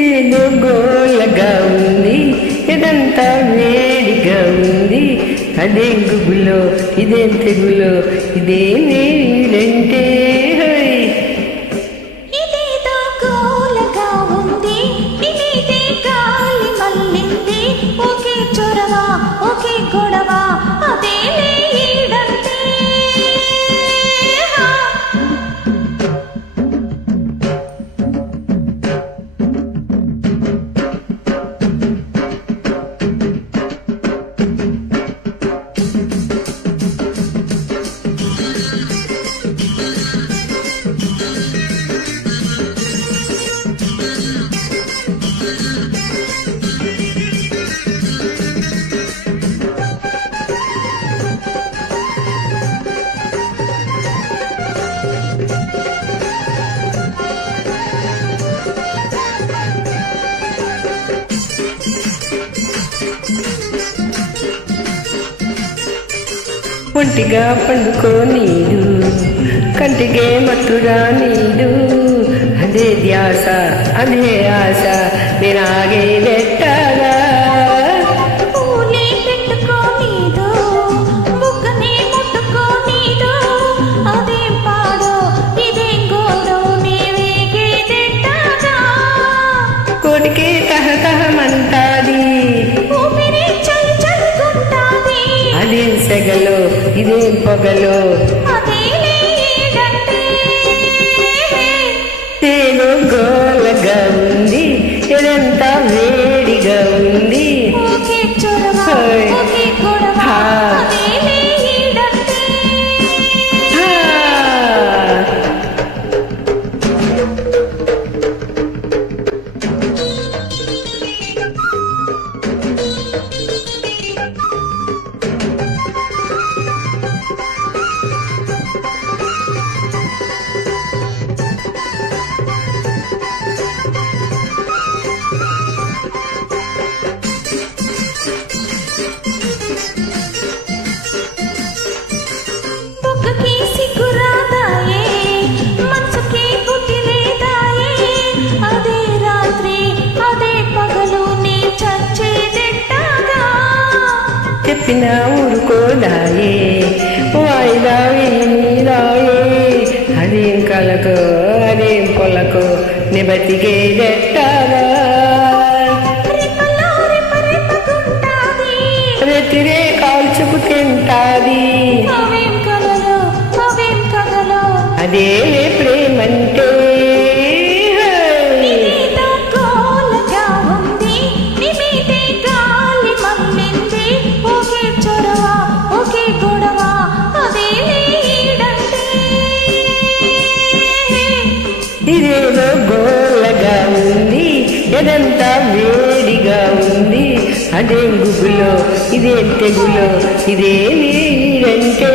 ఇదేదో గోలగా ఉంది, ఇదంతా వేడిగా ఉంది. అదేం గుబులో ఇదేం తెగులో, ఇదే నీడంటే ఇదేదో గోలగా ఉంది, ఇదే గాలి మళ్ళింది. ఒకే చొరవ ఒకే గొడవ, అదే ఈడంటే. ఒంటిగా పండుకో నీడు, కంటికే మత్తుగా నీడు. అదే ధ్యాస అదే ఆశ, నేనాగేదెట్టాగా. పూలే పెట్టుకో నీదు, బుగ్గనే ముట్టుకో నీదు. అదేం పాడో ఇదేం గోడో, నీవేగేదెట్టాగా. కోటికే తహతహమంటాది, ఊపిరి చలి చలుకుంటాది. అదేం సెగలో ఇదేం పొగలో, అదేలే ఈడంటే. ఏదో గోలగా ఉంది, ఇదంతా వేడిగా ఉంది. ఒకే చొరవ ఓయ్. ఒకే గొడవ, హా. అదేలే ఈడంటే. హా. బుగ్గకి సిగ్గురాదాయే, మనసుకి బుద్ధి లేదాయే. అదే రాత్రి అదే పగలు, నీ చచ్చేదెట్టాగా. చెప్పిన ఊరుకోదాయే, వాయిదా వీరాయే. అదేం కలకో అదేం పొలకో, నీ బతికేదెట్టాగా. రెప్పలో రెప్పరెప్పకుంటాది, రెతిరే కాల్చుకు తింటాది. అవేం కలలో అవేం కథలో. అదే ప్రేమంటే. ఇదేదో గోలగా ఉంది, నిమిదే గాలి మళ్ళింది. ఒకే చొరవ ఒకే గొడవ, అదేలే ఈడంటే. ఇదేదో గోలగా ఉంది, ఎదంతా వేడిగా ఉంది. అదేం గుబులో ఇదేం తెగులో, ఇదే నీడంటే.